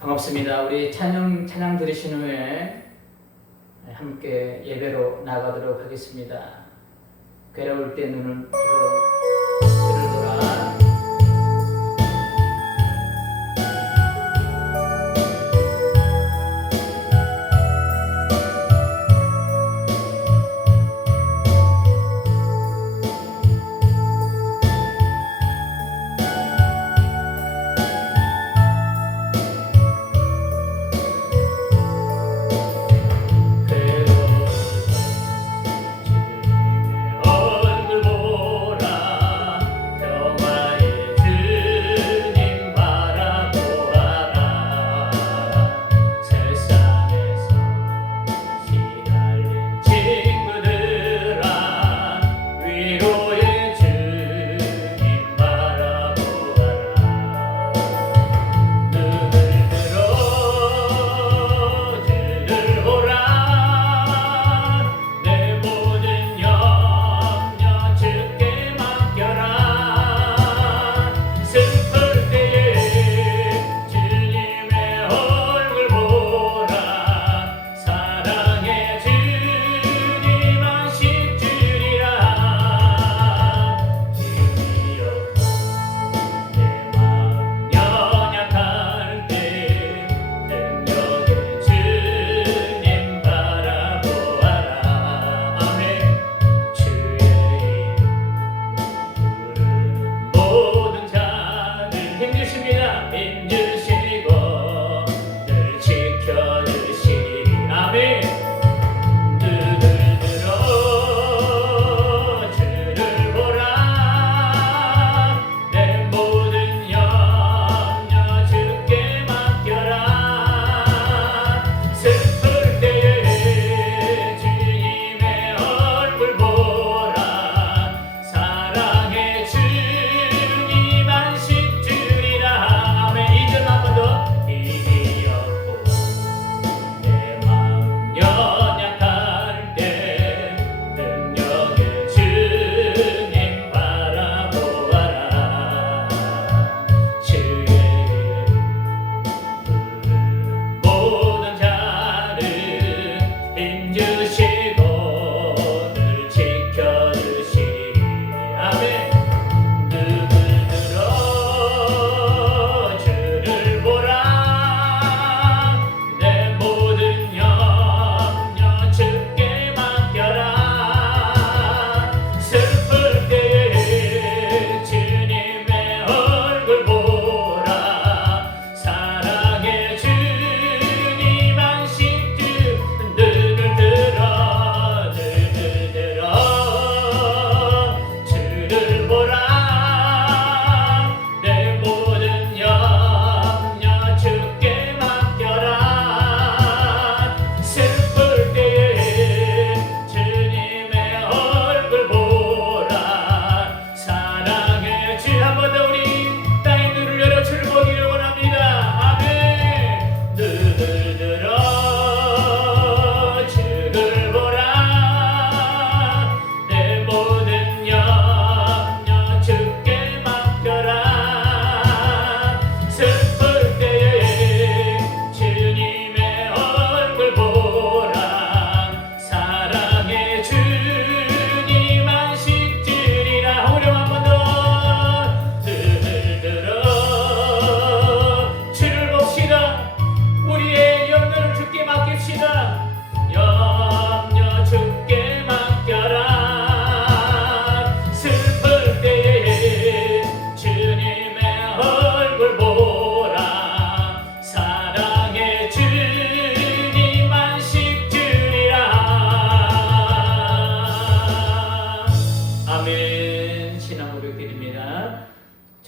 반갑습니다. 우리 찬양 들으신 후에 함께 예배로 나가도록 하겠습니다. 괴로울 때 눈을 들어라.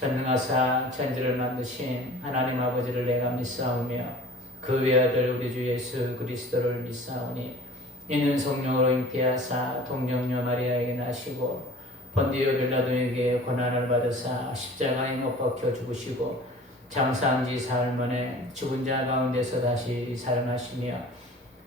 전능하사 천지를 만드신 하나님 아버지를 내가 믿사오며 그 외아들 우리 주 예수 그리스도를 믿사오니 이는 성령으로 잉태하사 동정녀 마리아에게 나시고 본디오 빌라도에게 고난을 받으사 십자가에 못 박혀 죽으시고 장사한 지 사흘 만에 죽은 자 가운데서 다시 살아나시며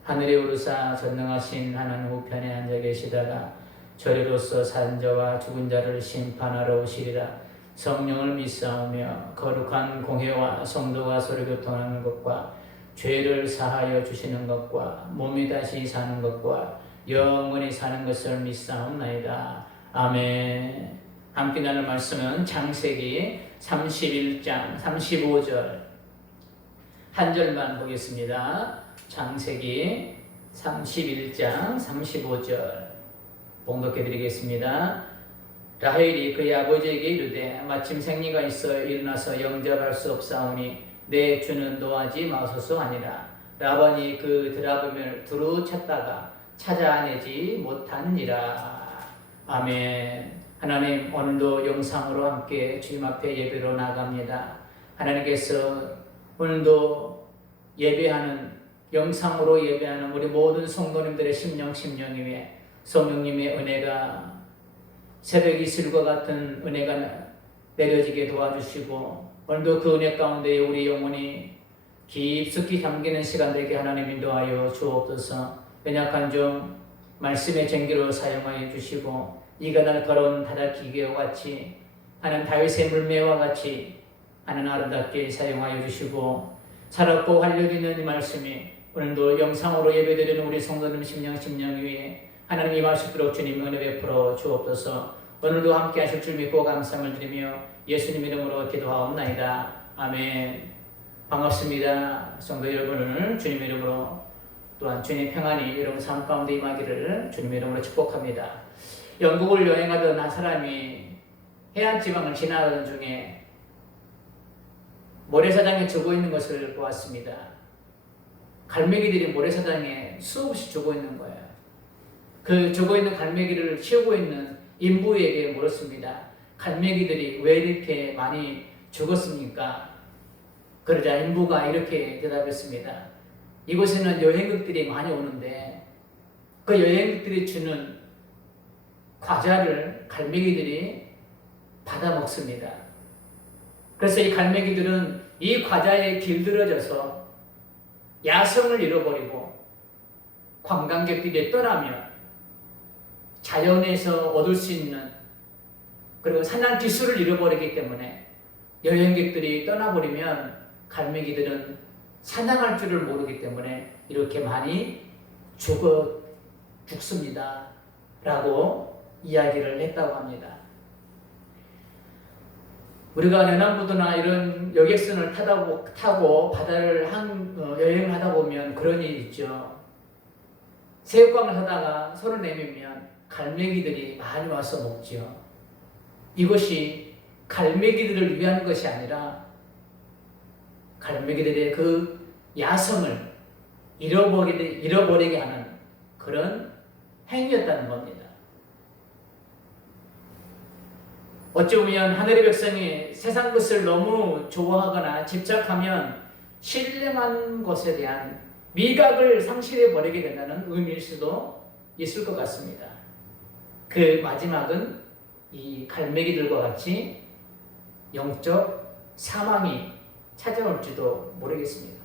하늘에 오르사 전능하신 하나님 우편에 앉아 계시다가 저리로서 산 자와 죽은 자를 심판하러 오시리라. 성령을 믿사오며 거룩한 공회와 성도가 서로 교통하는 것과 죄를 사하여 주시는 것과 몸이 다시 사는 것과 영원히 사는 것을 믿사옵나이다. 아멘. 함께 나눌 말씀은 창세기 31장 35절 한 절만 보겠습니다. 창세기 31장 35절 봉독해 드리겠습니다. 라헬이 그의 아버지에게 이르되 마침 생리가 있어 일어나서 영접할 수 없사오니 내 주는 노하지 마소서 하니라. 라반이 그 드라봄을 두루 찾다가 찾아내지 못하니라. 아멘. 하나님, 오늘도 영상으로 함께 주님 앞에 예배로 나갑니다. 하나님께서 오늘도 예배하는, 영상으로 예배하는 우리 모든 성도님들의 심령 위에 성령님의 은혜가 새벽 이슬과 같은 은혜가 내려지게 도와주시고 오늘도 그 은혜 가운데 우리 영혼이 깊숙이 잠기는 시간 되게 하나님 인도하여 주옵소서. 연약한 종 말씀의 쟁기로 사용하여 주시고 이가 날카로운 다닥기계와 같이 하는 다윗의 물매와 같이 하는 아름답게 사용하여 주시고 살았고 활력 있는 이 말씀이 오늘도 영상으로 예배드리는 우리 성도님 심령 위에 하나님 임하실 수록 주님 은혜 베풀어 주옵소서. 오늘도 함께 하실 줄 믿고 감사함을 드리며 예수님 이름으로 기도하옵나이다. 아멘. 반갑습니다. 성도 여러분을 주님 이름으로 또한 주님 평안이 여러분 삶 가운데 임하기를 주님 이름으로 축복합니다. 영국을 여행하던 한 사람이 해안 지방을 지나가던 중에 모래사장에 죽어 있는 것을 보았습니다. 갈매기들이 모래사장에 수없이 죽어 있는 거예요. 그 죽어 있는 갈매기를 치우고 있는 인부에게 물었습니다. 갈매기들이 왜 이렇게 많이 죽었습니까? 그러자 인부가 이렇게 대답했습니다. 이곳에는 여행객들이 많이 오는데 그 여행객들이 주는 과자를 갈매기들이 받아 먹습니다. 그래서 이 갈매기들은 이 과자에 길들여져서 야성을 잃어버리고 관광객들이 떠나며 자연에서 얻을 수 있는 그리고 산란 기술을 잃어버리기 때문에 여행객들이 떠나버리면 갈매기들은 사냥할 줄을 모르기 때문에 이렇게 많이 죽습니다. 라고 이야기를 했다고 합니다. 우리가 내남부도나 이런 여객선을 타고 바다를 여행을 하다 보면 그런 일이 있죠. 새우깡을 하다가 손을 내밀면 갈매기들이 많이 와서 먹죠. 이것이 갈매기들을 위한 것이 아니라 갈매기들의 그 야성을 잃어버리게 하는 그런 행위였다는 겁니다. 어찌 보면 하늘의 백성이 세상 것을 너무 좋아하거나 집착하면 신령한 것에 대한 미각을 상실해 버리게 된다는 의미일 수도 있을 것 같습니다. 그 마지막은 이 갈매기들과 같이 영적 사망이 찾아올지도 모르겠습니다.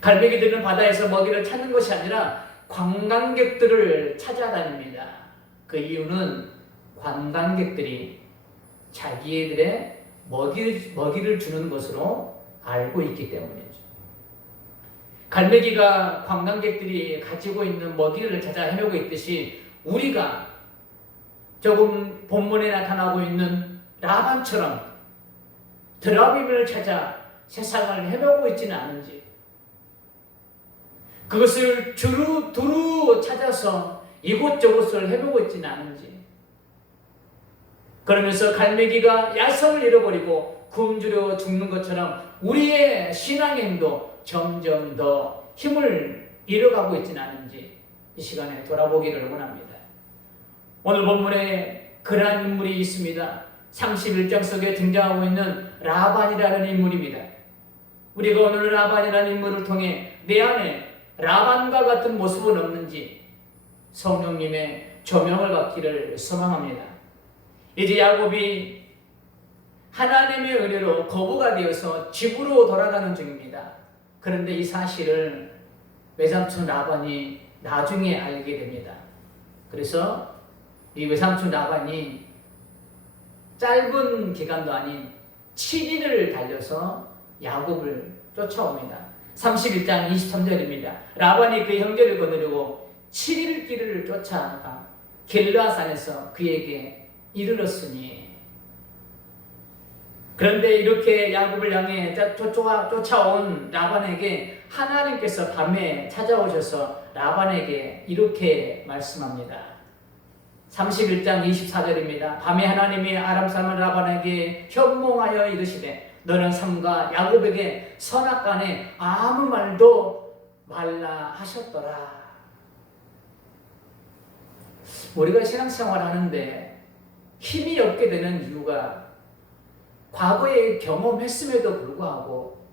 갈매기들은 바다에서 먹이를 찾는 것이 아니라 관광객들을 찾아다닙니다. 그 이유는 관광객들이 자기들의 먹이를 주는 것으로 알고 있기 때문이죠. 갈매기가 관광객들이 가지고 있는 먹이를 찾아 헤매고 있듯이 우리가 조금 본문에 나타나고 있는 라반처럼 드라빔을 찾아 세상을 헤매고 있지는 않은지, 그것을 두루 찾아서 이곳저곳을 헤매고 있지는 않은지, 그러면서 갈매기가 야성을 잃어버리고 굶주려 죽는 것처럼 우리의 신앙행도 점점 더 힘을 잃어가고 있지는 않은지 이 시간에 돌아보기를 원합니다. 오늘 본문에 그러한 인물이 있습니다. 31장 속에 등장하고 있는 라반이라는 인물입니다. 우리가 오늘 라반이라는 인물을 통해 내 안에 라반과 같은 모습은 없는지 성령님의 조명을 받기를 소망합니다. 이제 야곱이 하나님의 은혜로 거부가 되어서 집으로 돌아가는 중입니다. 그런데 이 사실을 외삼촌 라반이 나중에 알게 됩니다. 그래서 이 외삼촌 라반이 짧은 기간도 아닌 7일을 달려서 야곱을 쫓아옵니다. 31장 23절입니다. 라반이 그 형제를 거느리고 7일 길을 쫓아가 길르앗산에서 그에게 이르렀으니. 그런데 이렇게 야곱을 향해 쫓아온 라반에게 하나님께서 밤에 찾아오셔서 라반에게 이렇게 말씀합니다. 31장 24절입니다. 밤에 하나님이 아람 사람 라반에게 현몽하여 이르시되 너는 삼가 야곱에게 선악간에 아무 말도 말라 하셨더라. 우리가 신앙생활 하는데 힘이 없게 되는 이유가 과거에 경험했음에도 불구하고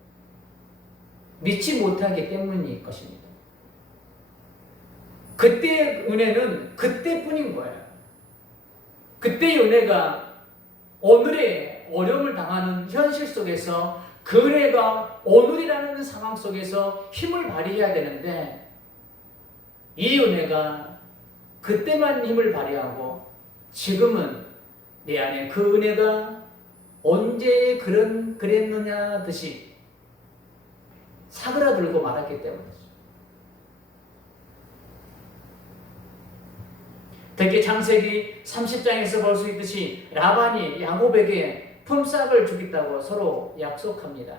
믿지 못하기 때문일 것입니다. 그때의 은혜는 그때뿐인 거예요. 그때의 은혜가 오늘의 어려움을 당하는 현실 속에서 그 은혜가 오늘이라는 상황 속에서 힘을 발휘해야 되는데 이 은혜가 그때만 힘을 발휘하고 지금은 내 안에 그 은혜가 언제 그랬느냐 듯이 사그라들고 말았기 때문이죠. 특히 창세기 30장에서 볼 수 있듯이 라반이 야곱에게 품삯을 주겠다고 서로 약속합니다.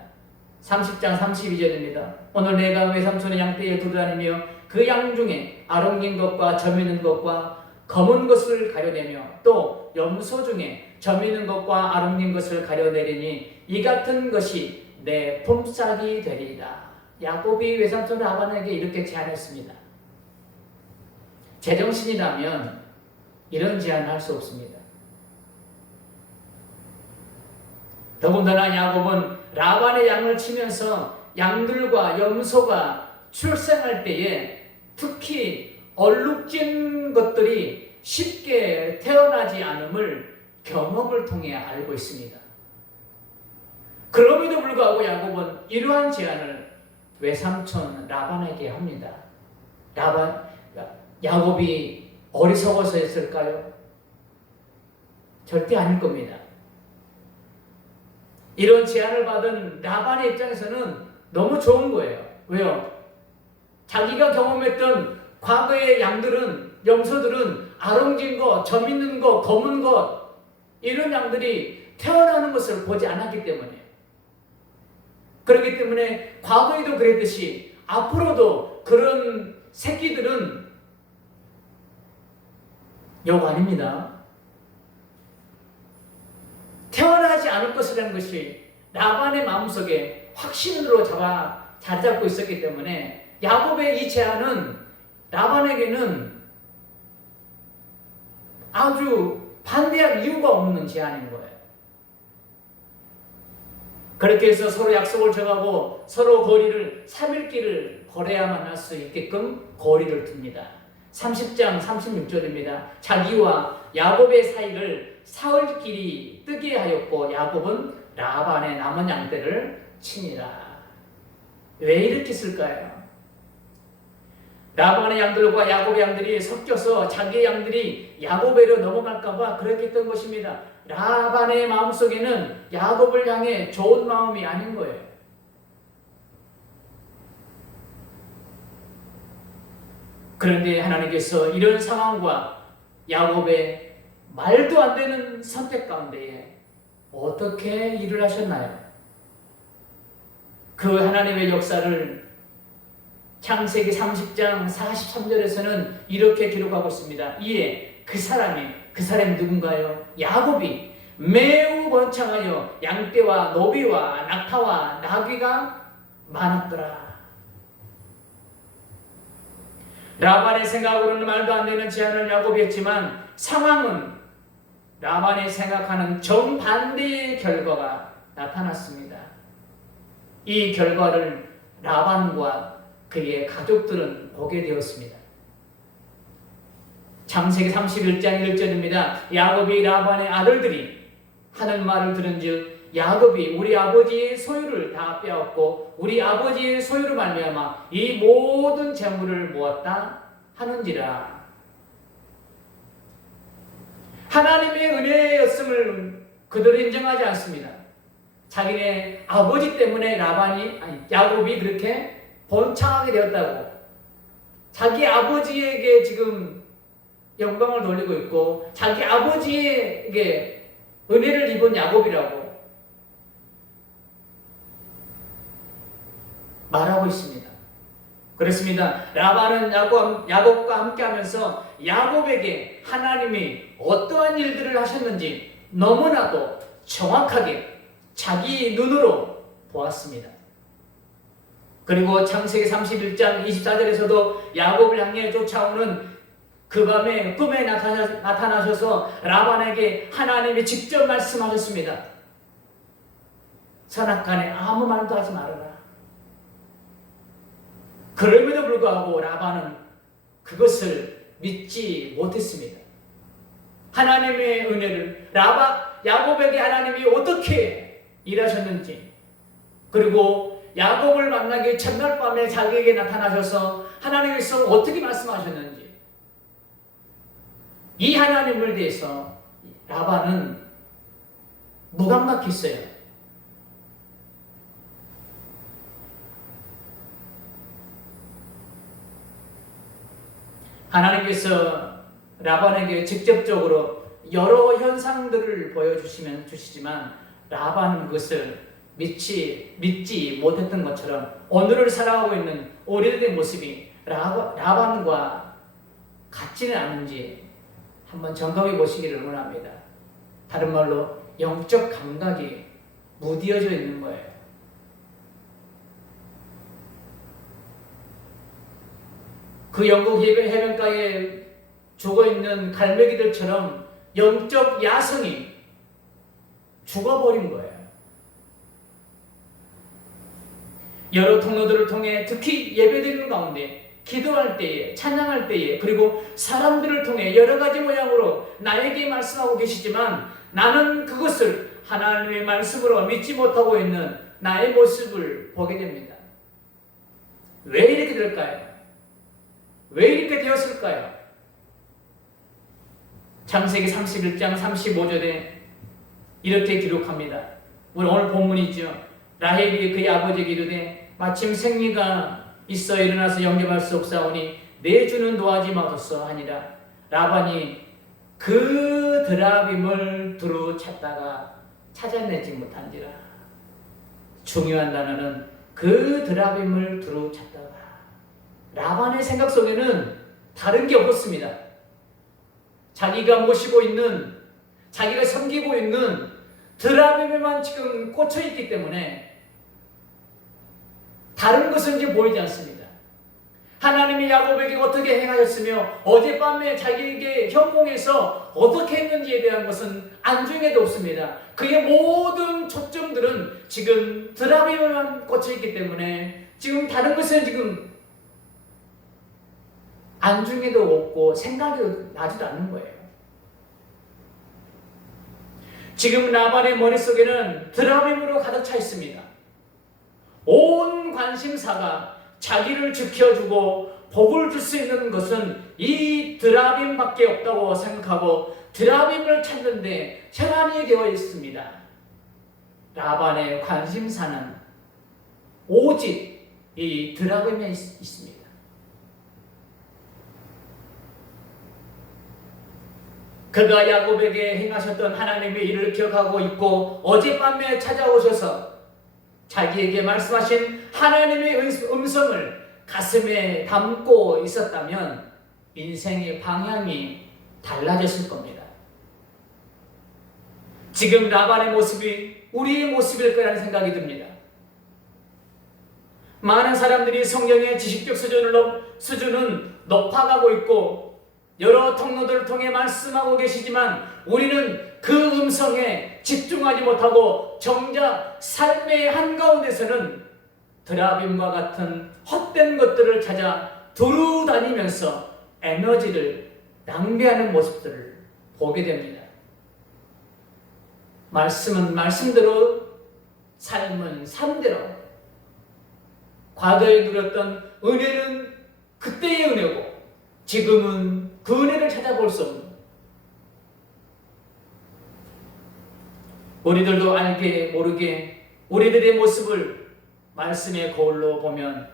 30장 32절입니다. 오늘 내가 외삼촌의 양떼에 두드다니며 그 양 중에 아롱진 것과 점 있는 것과 검은 것을 가려내며 또 염소 중에 점 있는 것과 아롱진 것을 가려내리니 이 같은 것이 내 품삯이 되리이다. 야곱이 외삼촌 라반에게 이렇게 제안했습니다. 제정신이라면 이런 제안을 할 수 없습니다. 더군다나 야곱은 라반의 양을 치면서 양들과 염소가 출생할 때에 특히 얼룩진 것들이 쉽게 태어나지 않음을 경험을 통해 알고 있습니다. 그럼에도 불구하고 야곱은 이러한 제안을 외삼촌 라반에게 합니다. 야곱이 어리석어서 했을까요? 절대 아닐 겁니다. 이런 제안을 받은 라반의 입장에서는 너무 좋은 거예요. 왜요? 자기가 경험했던 과거의 양들은, 염소들은 아롱진 것, 점 있는 것, 검은 것 이런 양들이 태어나는 것을 보지 않았기 때문에 그렇기 때문에 과거에도 그랬듯이 앞으로도 그런 새끼들은 욕 아닙니다. 태어나지 않을 것이라는 것이 라반의 마음속에 확신으로 자리 잡고 있었기 때문에 야곱의 이 제안은 라반에게는 아주 반대할 이유가 없는 제안인 거예요. 그렇게 해서 서로 약속을 정하고 서로 거리를 3일길을 걸어야만 할 수 있게끔 거리를 둡니다. 30장 36절입니다. 자기와 야곱의 사이를 사흘길이 뜨게 하였고 야곱은 라반의 남은 양떼를 치니라. 왜 이렇게 쓸까요? 라반의 양들과 야곱의 양들이 섞여서 자기의 양들이 야곱에로 넘어갈까봐 그렇게 했던 것입니다. 라반의 마음속에는 야곱을 향해 좋은 마음이 아닌 거예요. 그런데 하나님께서 이런 상황과 야곱의 말도 안 되는 선택 가운데에 어떻게 일을 하셨나요? 그 하나님의 역사를 창세기 30장 43절에서는 이렇게 기록하고 있습니다. 이에 그 사람이 누군가요? 야곱이 매우 번창하여 양떼와 노비와 낙타와 나귀가 많았더라. 라반의 생각으로는 말도 안 되는 제안을 야곱이 했지만 상황은 라반이 생각하는 정반대의 결과가 나타났습니다. 이 결과를 라반과 그의 가족들은 보게 되었습니다. 창세기 31장 1절입니다. 야곱이 라반의 아들들이 하는 말을 들은즉 야곱이 우리 아버지의 소유를 다 빼앗고 우리 아버지의 소유로 말미암아 이 모든 재물을 모았다 하는지라. 하나님의 은혜였음을 그들은 인정하지 않습니다. 자기네 아버지 때문에 야곱이 그렇게 번창하게 되었다고. 자기 아버지에게 지금 영광을 돌리고 있고 자기 아버지에게 은혜를 입은 야곱이라고 말하고 있습니다. 그렇습니다. 라반은 야곱과 함께하면서 야곱에게 하나님이 어떠한 일들을 하셨는지 너무나도 정확하게 자기 눈으로 보았습니다. 그리고 창세기 31장 24절에서도 야곱을 향해 쫓아오는 그 밤에 꿈에 나타나셔서 라반에게 하나님이 직접 말씀하셨습니다. 선악간에 아무 말도 하지 말아라. 그럼에도 불구하고 라반은 그것을 믿지 못했습니다. 하나님의 은혜를 야곱에게 하나님이 어떻게 일하셨는지, 그리고 야곱을 만나기 첫날 밤에 자기에게 나타나셔서 하나님께서 어떻게 말씀하셨는지, 이 하나님을 대해서 라반은 무감각했어요. 하나님께서 라반에게 직접적으로 여러 현상들을 보여주시지만 라반은 그것을 믿지 못했던 것처럼 오늘을 살아가고 있는 우리들의 모습이 라반과 같지는 않은지 한번 점검해 보시기를 원합니다. 다른 말로 영적 감각이 무디어져 있는 거예요. 그 영국 해변가에 죽어있는 갈매기들처럼 영적 야성이 죽어버린 거예요. 여러 통로들을 통해 특히 예배드리는 가운데 기도할 때에, 찬양할 때에, 그리고 사람들을 통해 여러 가지 모양으로 나에게 말씀하고 계시지만 나는 그것을 하나님의 말씀으로 믿지 못하고 있는 나의 모습을 보게 됩니다. 왜 이렇게 될까요? 왜 이렇게 되었을까요? 창세기 31장 35절에 이렇게 기록합니다. 우리 오늘 본문이죠. 라헬이 그의 아버지에게 이르되 마침 생리가 있어 일어나서 영접할 수 없사오니 내 주는 도하지 마소서 하니라. 라반이 그 드라빔을 두루 찾다가 찾아내지 못한지라. 중요한 단어는 그 드라빔을 두루 찾다가. 라반의 생각 속에는 다른 게 없었습니다. 자기가 모시고 있는, 자기가 섬기고 있는 드라빔에만 지금 꽂혀있기 때문에 다른 것은 이제 보이지 않습니다. 하나님이 야곱에게 어떻게 행하셨으며 어젯밤에 자기에게 현몽에서 어떻게 했는지에 대한 것은 안중에도 없습니다. 그의 모든 초점들은 지금 드라빔에만 꽂혀있기 때문에 지금 다른 것은 지금 안중에도 없고 생각이 나지도 않는 거예요. 지금 라반의 머릿속에는 드라빔으로 가득 차 있습니다. 온 관심사가 자기를 지켜주고 복을 줄 수 있는 것은 이 드라빔밖에 없다고 생각하고 드라빔을 찾는데 혈안이 되어 있습니다. 라반의 관심사는 오직 이 드라빔에 있습니다. 그가 야곱에게 행하셨던 하나님의 일을 기억하고 있고 어젯밤에 찾아오셔서 자기에게 말씀하신 하나님의 음성을 가슴에 담고 있었다면 인생의 방향이 달라졌을 겁니다. 지금 라반의 모습이 우리의 모습일 거라는 생각이 듭니다. 많은 사람들이 성경의 지식적 수준은 높아가고 있고 여러 통로들을 통해 말씀하고 계시지만 우리는 그 음성에 집중하지 못하고 정작 삶의 한가운데서는 드라빔과 같은 헛된 것들을 찾아 두루 다니면서 에너지를 낭비하는 모습들을 보게 됩니다. 말씀은 말씀대로, 삶은 삶대로. 과거에 누렸던 은혜는 그때의 은혜고 지금은 그 은혜를 찾아볼 수 없는 우리들도 알게 모르게 우리들의 모습을 말씀의 거울로 보면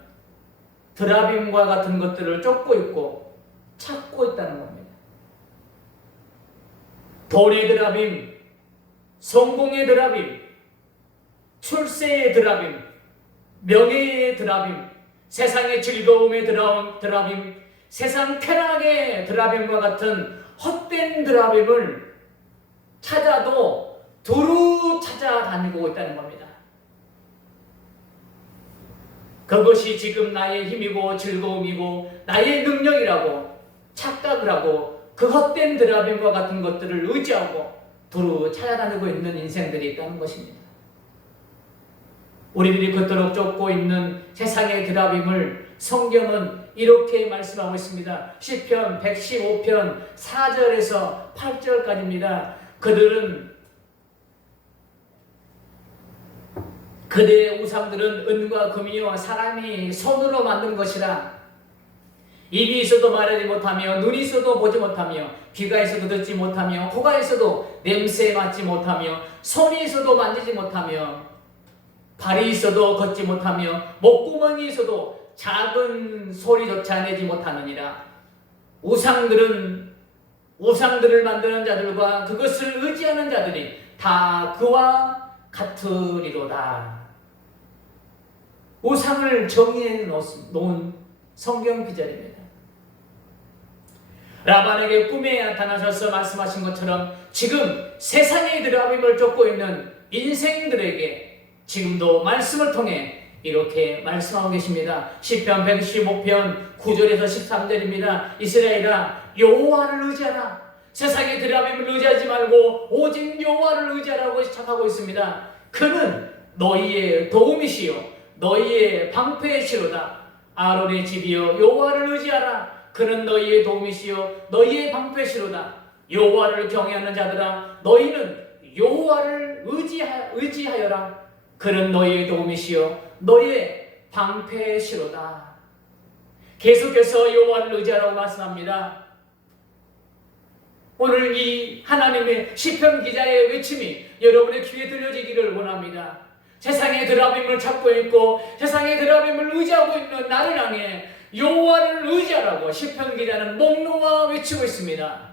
드라빔과 같은 것들을 쫓고 있고 찾고 있다는 겁니다. 돈의 드라빔, 성공의 드라빔, 출세의 드라빔, 명예의 드라빔, 세상의 즐거움의 드라빔, 세상 쾌락의 드라빔과 같은 헛된 드라빔을 찾아도 두루 찾아다니고 있다는 겁니다. 그것이 지금 나의 힘이고 즐거움이고 나의 능력이라고 착각을 하고 그 헛된 드라빔과 같은 것들을 의지하고 두루 찾아다니고 있는 인생들이 있다는 것입니다. 우리들이 그토록 쫓고 있는 세상의 드라빔을 성경은 이렇게 말씀하고 있습니다. 시편 115편 4절에서 8절까지입니다. 그대의 우상들은 은과 금이요 사람이 손으로 만든 것이라. 입이 있어도 말하지 못하며 눈이 있어도 보지 못하며 귀가 있어도 듣지 못하며 코가 있어도 냄새 맡지 못하며 손이 있어도 만지지 못하며 발이 있어도 걷지 못하며 목구멍이 있어도 작은 소리조차 내지 못하느니라. 우상들을 만드는 자들과 그것을 의지하는 자들이 다 그와 같으리로다. 우상을 정의해 놓은 성경 구절입니다. 라반에게 꿈에 나타나셔서 말씀하신 것처럼 지금 세상의 드라빔을 쫓고 있는 인생들에게 지금도 말씀을 통해 이렇게 말씀하고 계십니다. 시편 115편 9절에서 13절입니다. 이스라엘아 여호와를 의지하라. 세상의 드라빔을 의지하지 말고 오직 여호와를 의지하라고 시작하고 있습니다. 그는 너희의 도움이시요 너희의 방패시로다. 아론의 집이여 여호와를 의지하라. 그는 너희의 도움이시요 너희의 방패시로다. 여호와를 경외하는 자들아 너희는 여호와를 의지하여라. 그는 너희의 도움이시요 너희의 방패시로다. 계속해서 여호와를 의지하라고 말씀합니다. 오늘 이 하나님의 시편 기자의 외침이 여러분의 귀에 들려지기를 원합니다. 세상의 드라빔을 찾고 있고 세상의 드라빔을 의지하고 있는 나를 향해 여호와를 의지하라고 시편 기자는 목놓아 외치고 있습니다.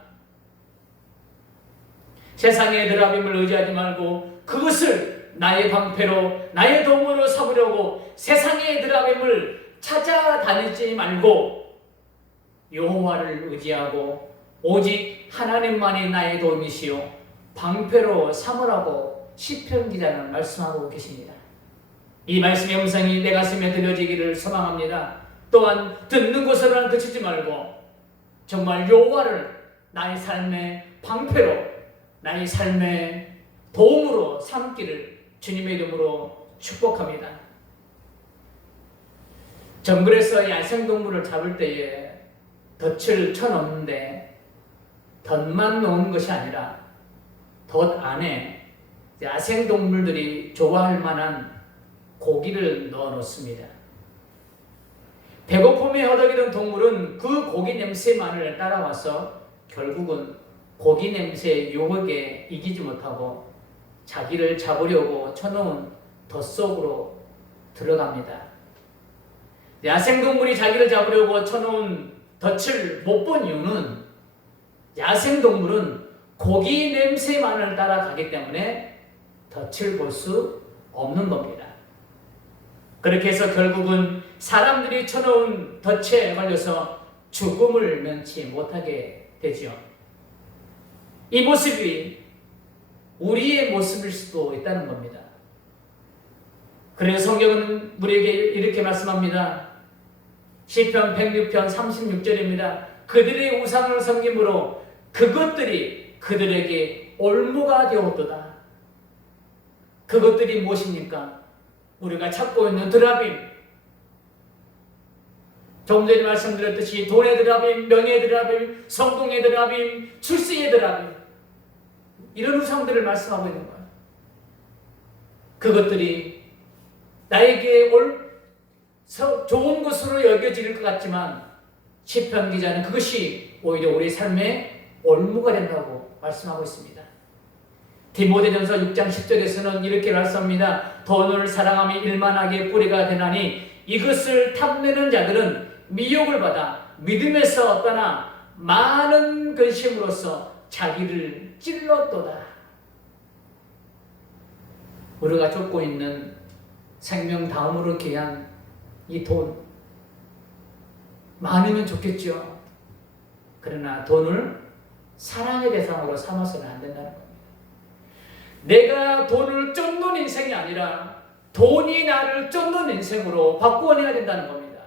세상의 드라빔을 의지하지 말고 그것을 나의 방패로 나의 도움으로 삼으려고 세상의 드라빔을 찾아다니지 말고 여호와를 의지하고 오직 하나님만이 나의 도움이시요 방패로 삼으라고 시편 기자는 말씀하고 계십니다. 이 말씀의 음성이 내 가슴에 들려지기를 소망합니다. 또한 듣는 것으로는 그치지 말고 정말 여호와를 나의 삶의 방패로 나의 삶의 도움으로 삼기를 주님의 이름으로 축복합니다. 정글에서 야생동물을 잡을 때에 덫을 쳐놓는데 덫만 놓은 것이 아니라 덫 안에 야생동물들이 좋아할 만한 고기를 넣어 놓습니다. 배고픔에 허덕이던 동물은 그 고기 냄새만을 따라와서 결국은 고기 냄새의 유혹에 이기지 못하고 자기를 잡으려고 쳐놓은 덫 속으로 들어갑니다. 야생동물이 자기를 잡으려고 쳐놓은 덫을 못 본 이유는 야생동물은 고기 냄새만을 따라가기 때문에 덫을 볼 수 없는 겁니다. 그렇게 해서 결국은 사람들이 쳐놓은 덫에 걸려서 죽음을 면치 못하게 되죠. 이 모습이 우리의 모습일 수도 있다는 겁니다. 그래서 성경은 우리에게 이렇게 말씀합니다. 시편 106편 36절입니다. 그들의 우상을 섬김으로 그것들이 그들에게 올무가 되었도다. 그것들이 무엇입니까? 우리가 찾고 있는 드라빔, 조금 전에 말씀드렸듯이 돈의 드라빔, 명예의 드라빔, 성공의 드라빔, 출세의 드라빔, 이런 우상들을 말씀하고 있는 거예요. 그것들이 나에게 좋은 것으로 여겨질 것 같지만 시편 기자는 그것이 오히려 우리 삶의 올무가 된다고 말씀하고 있습니다. 디모데전서 6장 10절에서는 이렇게 말씀합니다. 돈을 사랑함이 일만하게 뿌리가 되나니 이것을 탐내는 자들은 미혹을 받아 믿음에서 떠나 많은 근심으로써 자기를 찔렀도다. 우리가 쫓고 있는 생명 다음으로 귀한 이 돈, 많으면 좋겠죠. 그러나 돈을 사랑의 대상으로 삼아서는 안 된다는 겁니다. 내가 돈을 쫓는 인생이 아니라 돈이 나를 쫓는 인생으로 바꾸어내야 된다는 겁니다.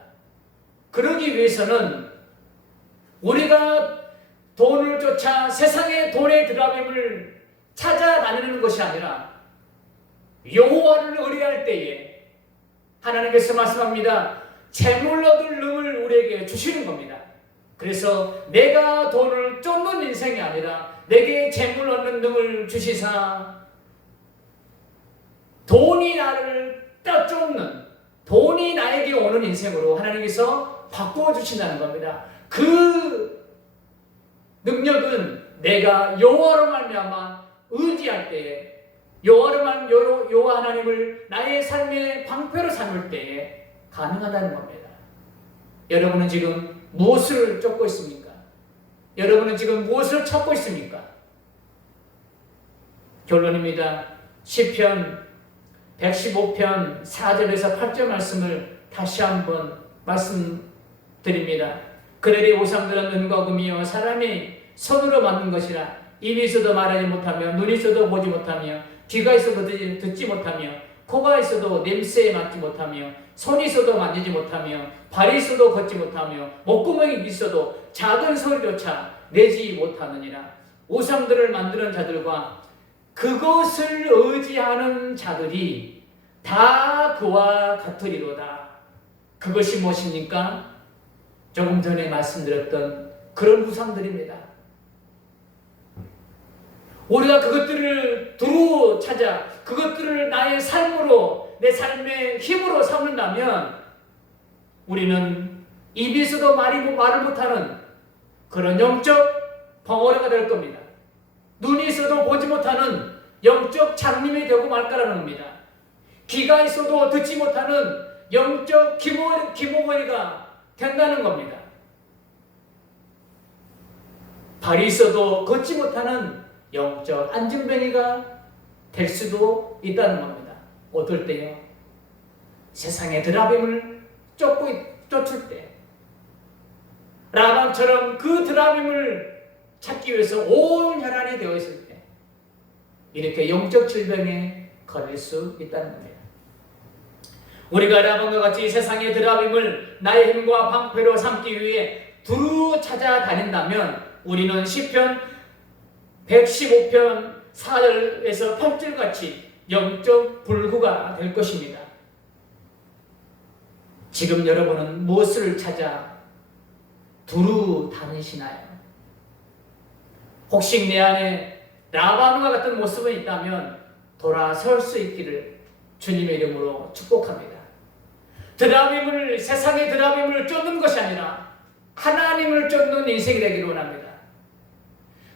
그러기 위해서는 우리가 돈을 쫓아 세상의 돈의 드라빔을 찾아다니는 것이 아니라 여호와를 의뢰할 때에 하나님께서 말씀합니다. 재물 얻을 능을 우리에게 주시는 겁니다. 그래서 내가 돈을 쫓는 인생이 아니라 내게 재물 얻는 능을 주시사 돈이 나를 쫓는, 돈이 나에게 오는 인생으로 하나님께서 바꾸어 주신다는 겁니다. 그 능력은 내가 여호와로 말미암아 의지할 때에, 여호와 하나님을 나의 삶의 방패로 삼을 때에 가능하다는 겁니다. 여러분은 지금 무엇을 쫓고 있습니까? 여러분은 지금 무엇을 찾고 있습니까? 결론입니다. 시편 115편 4절에서 8절 말씀을 다시 한번 말씀드립니다. 그들의 우상들은 은과 금이요 사람이 손으로 만든 것이라 입이 있어도 말하지 못하며 눈이 있어도 보지 못하며 귀가 있어도 듣지 못하며 코가 있어도 냄새에 맡지 못하며 손이 있어도 만지지 못하며 발이 있어도 걷지 못하며 목구멍이 있어도 작은 소리조차 내지 못하느니라. 우상들을 만드는 자들과 그것을 의지하는 자들이 다 그와 같으리로다. 그것이 무엇입니까? 조금 전에 말씀드렸던 그런 우상들입니다. 우리가 그것들을 두루 찾아 그것들을 나의 삶으로, 내 삶의 힘으로 삼는다면 우리는 입이 있어도 말을 못하는 그런 영적 벙어리가 될 겁니다. 눈이 있어도 보지 못하는 영적 장님이 되고 말까라는 겁니다. 귀가 있어도 듣지 못하는 영적 기모거리가 된다는 겁니다. 발이 있어도 걷지 못하는 영적 안진뱅이가 될 수도 있다는 겁니다. 어떨 때요? 세상의 드라빔을 쫓을 때, 라반처럼 그 드라빔을 찾기 위해서 온 혈안이 되어 있을 때 이렇게 영적 질병에 걸릴 수 있다는 겁니다. 우리가 라반과 같이 세상의 드라빔을 나의 힘과 방패로 삼기 위해 두루 찾아다닌다면 우리는 시편 115편 4절에서 8절같이 영적 불구가 될 것입니다. 지금 여러분은 무엇을 찾아 두루 다니시나요? 혹시 내 안에 라반과 같은 모습이 있다면 돌아설 수 있기를 주님의 이름으로 축복합니다. 세상의 드라빔을 쫓는 것이 아니라 하나님을 쫓는 인생이 되기를 원합니다.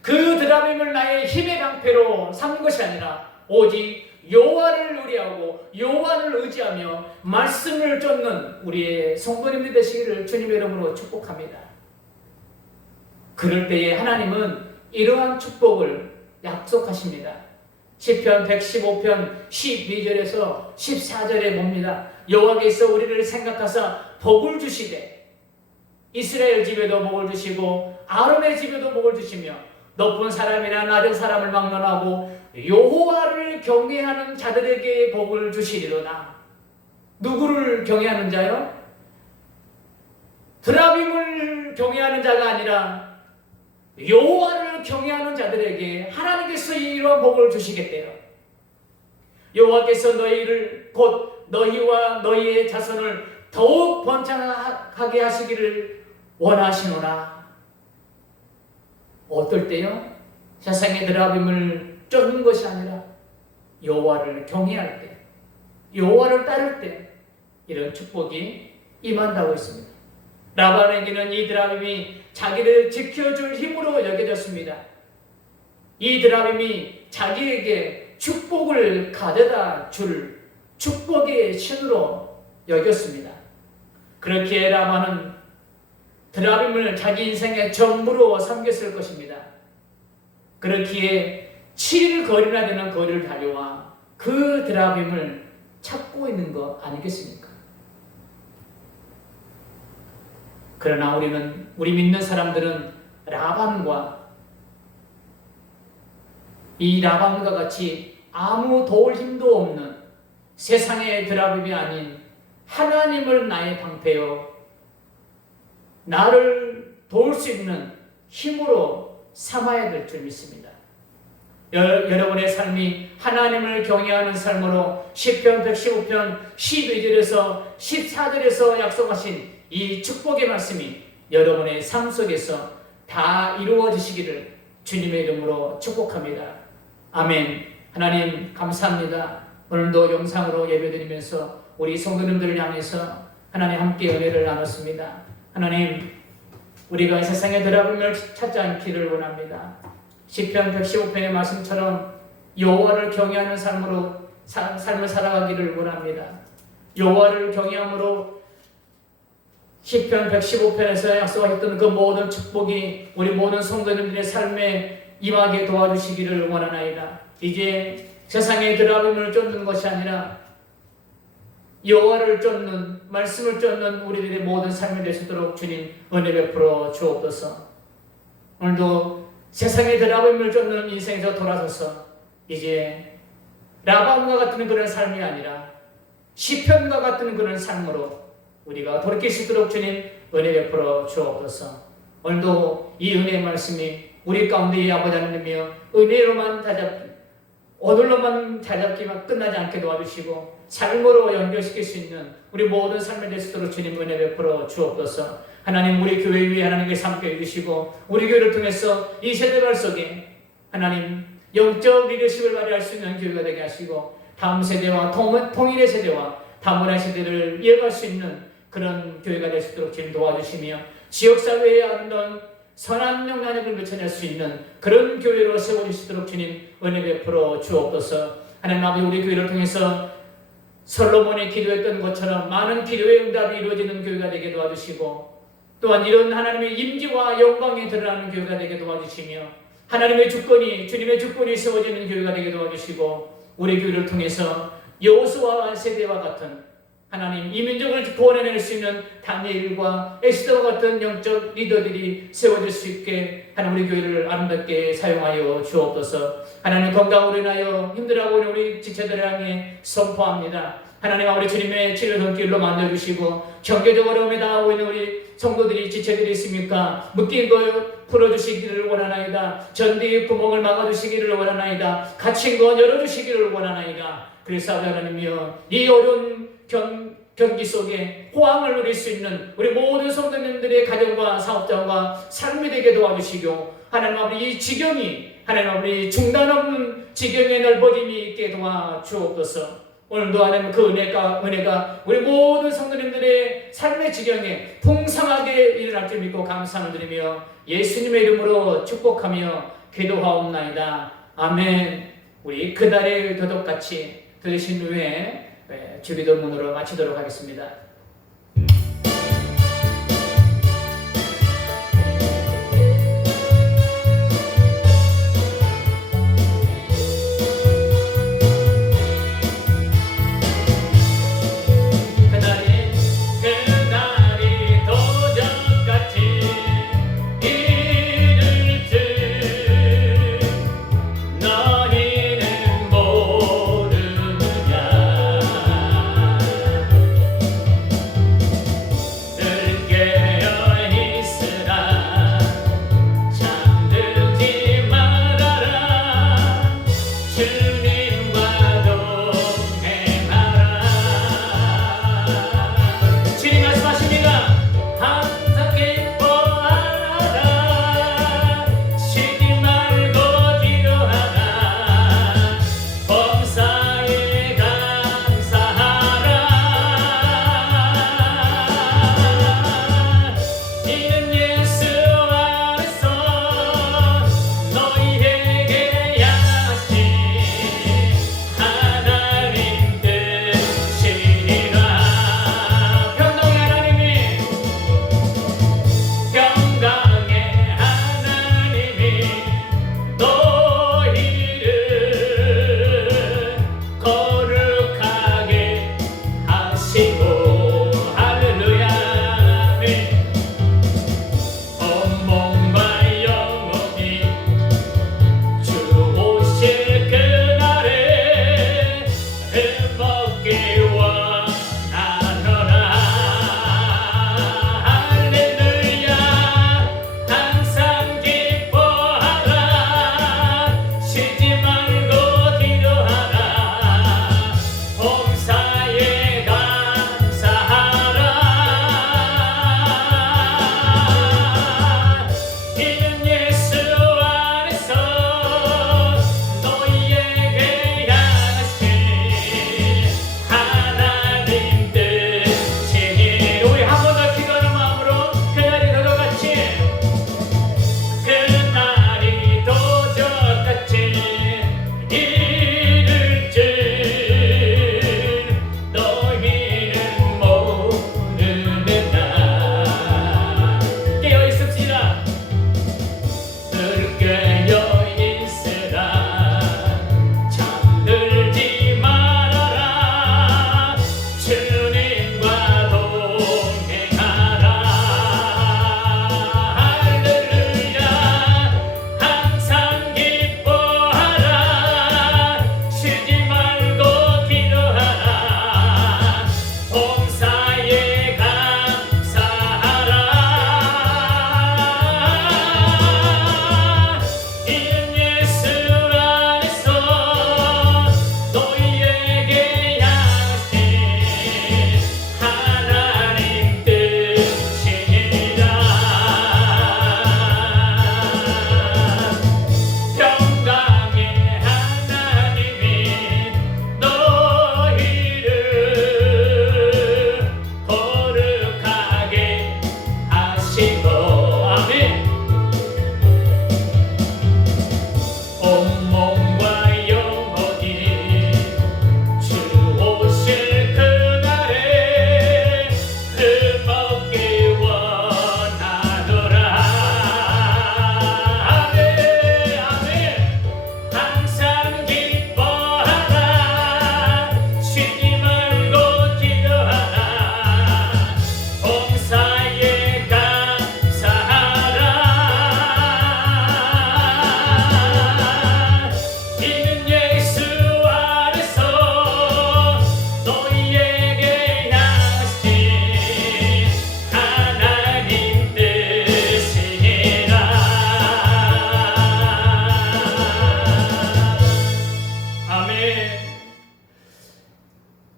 그 드라빔을 나의 힘의 방패로 삼는 것이 아니라 오직 여호와를 의뢰하고 여호와를 의지하며 말씀을 쫓는 우리의 성도님들 되시기를 주님의 이름으로 축복합니다. 그럴 때에 하나님은 이러한 축복을 약속하십니다. 시편 115편 12절에서 14절에 봅니다. 여호와께서 우리를 생각하사 복을 주시되 이스라엘 집에도 복을 주시고 아론의 집에도 복을 주시며 높은 사람이나 낮은 사람을 막론하고 여호와를 경외하는 자들에게 복을 주시리로다. 누구를 경외하는 자요? 드라빔을 경외하는 자가 아니라 여호와를 경외하는 자들에게 하나님께서 이런 복을 주시겠대요. 여호와께서 너희를 곧 너희와 너희의 자손을 더욱 번창하게 하시기를 원하시노라. 어떨 때요? 세상의 드라빔을 쫓는 것이 아니라 여호와를 경외할 때, 여호와를 따를 때 이런 축복이 임한다고 했습니다. 라반에게는 이 드라빔이 자기를 지켜줄 힘으로 여겨졌습니다. 이 드라빔이 자기에게 축복을 가져다 줄 축복의 신으로 여겼습니다. 그렇게 라반은 드라빔을 자기 인생의 전부로 삼겼을 것입니다. 그렇기에 7일 거리나 되는 거리를 달려와 그 드라빔을 찾고 있는 거 아니겠습니까? 그러나 우리 믿는 사람들은 이 라반과 같이 아무 도울 힘도 없는 세상의 드라빔이 아닌 하나님을 나의 방패요 나를 도울 수 있는 힘으로 삼아야 될 줄 믿습니다. 여러분의 삶이 하나님을 경외하는 삶으로 시편 115편 12절에서 14절에서 약속하신 이 축복의 말씀이 여러분의 삶 속에서 다 이루어지시기를 주님의 이름으로 축복합니다. 아멘. 하나님 감사합니다. 오늘도 영상으로 예배드리면서 우리 성도님들을 향해서 하나님 함께 은혜를 나눴습니다. 하나님, 우리가 세상의 드라빔을 찾지 않기를 원합니다. 시편 115편의 말씀처럼 여호와를 경외하는 삶을 살아가기를 원합니다. 여호와를 경외함으로 시편 115편에서 약속하셨던 그 모든 축복이 우리 모든 성도님들의 삶에 임하게 도와주시기를 원하나이다. 이제 세상의 드라빔을 쫓는 것이 아니라 여호와를 쫓는, 말씀을 쫓는 우리들의 모든 삶이 되시도록 주님 은혜 베풀어 주옵소서. 오늘도 세상의 드라빔을 쫓는 인생에서 돌아서서 이제 라반과 같은 그런 삶이 아니라 시편과 같은 그런 삶으로 우리가 돌이킬 수 있도록 주님 은혜 베풀어 주옵소서. 오늘도 이 은혜의 말씀이 우리 가운데 이 아버지 하나님이여 은혜로만 오늘로만 다잡기만 끝나지 않게 도와주시고 삶으로 연결시킬 수 있는 우리 모든 삶을 될 수 있도록 주님 은혜 베풀어 주옵소서. 하나님, 우리 교회 위에 하나님께서 함께 해주시고 우리 교회를 통해서 이 세대발 속에 하나님 영적 리더십을 발휘할 수 있는 교회가 되게 하시고 다음 세대와 통일의 세대와 다문화 세대를 이어갈 수 있는 그런 교회가 될 수 있도록 주님 도와주시며 지역사회에 아름다운 선한 영향력을 미쳐낼 수 있는 그런 교회로 세워주시도록 주님 은혜 베풀어 주옵소서. 하나님 아버지, 우리 교회를 통해서 솔로몬이 기도했던 것처럼 많은 기도의 응답이 이루어지는 교회가 되게 도와주시고 또한 이런 하나님의 임재와 영광이 드러나는 교회가 되게 도와주시며 하나님의 주권이, 주님의 주권이 세워지는 교회가 되게 도와주시고 우리 교회를 통해서 여호수아 세대와 같은 하나님 이 민족을 구원해낼 수 있는 다니엘과 에스더와 같은 영적 리더들이 세워질 수 있게 하나님 우리 교회를 아름답게 사용하여 주옵소서. 하나님 건강으로 인하여 힘들어하고 있는 우리 지체들을 향해 선포합니다. 하나님 아버지, 주님의 치료 손길로 만들어주시고 경제적 어려움에 당하고 있는 우리 성도들이 지체들이 있습니까? 묶인 걸 풀어주시기를 원하나이다. 전대의 구멍을 막아주시기를 원하나이다. 갇힌 것 열어주시기를 원하나이다. 그래서 하나님이여 이 어려운 경기 속에 호황을 누릴 수 있는 우리 모든 성도님들의 가정과 사업장과 삶이 되게 도와주시고 하나님 아버지, 이 지경이 하나님 아버지 중단 없는 지경의 넓어짐이 있게 도와주옵소서. 오늘도 하나님 그 은혜가 우리 모든 성도님들의 삶의 지경에 풍성하게 일어날 줄 믿고 감사를 드리며 예수님의 이름으로 축복하며 기도하옵나이다. 아멘. 우리 그날의 도덕같이 들으신 후에 주기도문으로 마치도록 하겠습니다.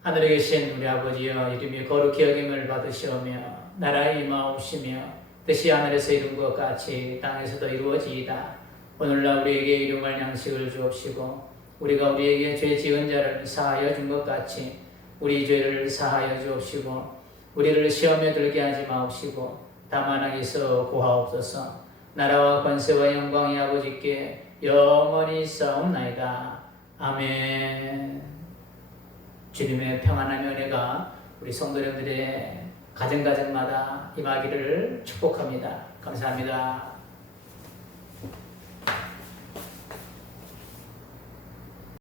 하늘에 계신 우리 아버지여, 이름이 거룩히 여김을 받으시오며 나라의 임하옵시며 뜻이 하늘에서 이룬 것 같이 땅에서도 이루어지이다. 오늘날 우리에게 일용할 양식을 주옵시고 우리가 우리에게 죄 지은 자를 사하여 준 것 같이 우리 죄를 사하여 주옵시고 우리를 시험에 들게 하지 마옵시고 다만 악에서 구하옵소서. 나라와 권세와 영광이 아버지께 영원히 있사옵나이다. 아멘. 주님의 평안한 은혜가 우리 성도님들의 가정가정마다 임하기를 축복합니다. 감사합니다.